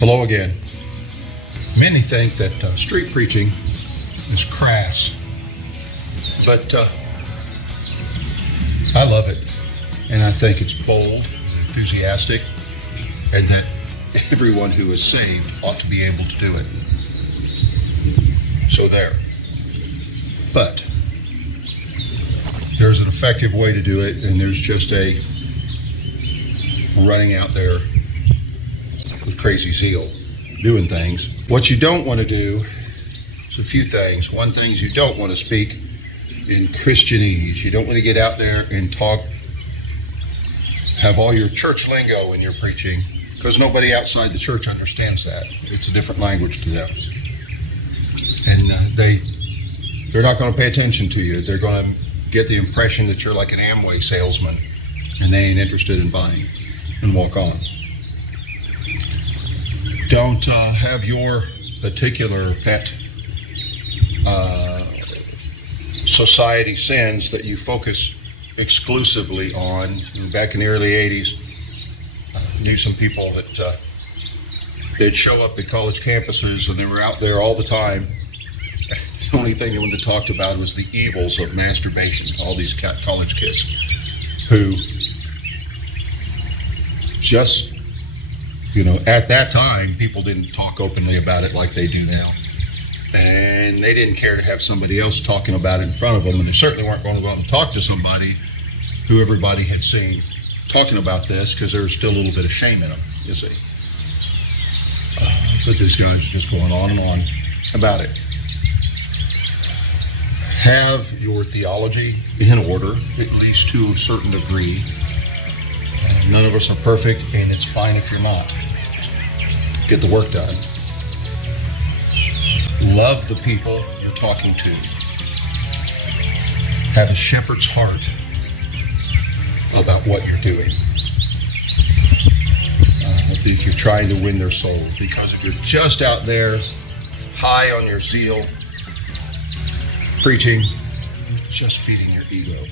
Hello again. Many think that street preaching is crass, but I love it, and I think it's bold, enthusiastic, and that everyone who is saved ought to be able to do it. So there. But there's an effective way to do it, and there's just a running out there with crazy zeal, doing things. What you don't want to do is a few things. One thing is you don't want to speak in Christianese. You don't want to get out there and talk, have all your church lingo in your preaching, because nobody outside the church understands that. It's a different language to them. And they're not going to pay attention to you. They're going to get the impression that you're like an Amway salesman, and they ain't interested in buying, and walk on. Don't have your particular pet society sins that you focus exclusively on. Back in the early 80s, knew some people that they'd show up at college campuses and they were out there all the time. The only thing they wanted to talk about was the evils of masturbation. All these college kids who just, at that time, people didn't talk openly about it like they do now. And they didn't care to have somebody else talking about it in front of them. And they certainly weren't going to go out and talk to somebody who everybody had seen talking about this, because there was still a little bit of shame in them, you see. But these guys are just going on and on about it. Have your theology in order, at least to a certain degree. None of us are perfect, and it's fine if you're not. Get the work done. Love the people you're talking to. Have a shepherd's heart about what you're doing. If you're trying to win their soul. Because if you're just out there, high on your zeal, preaching, you're just feeding your ego.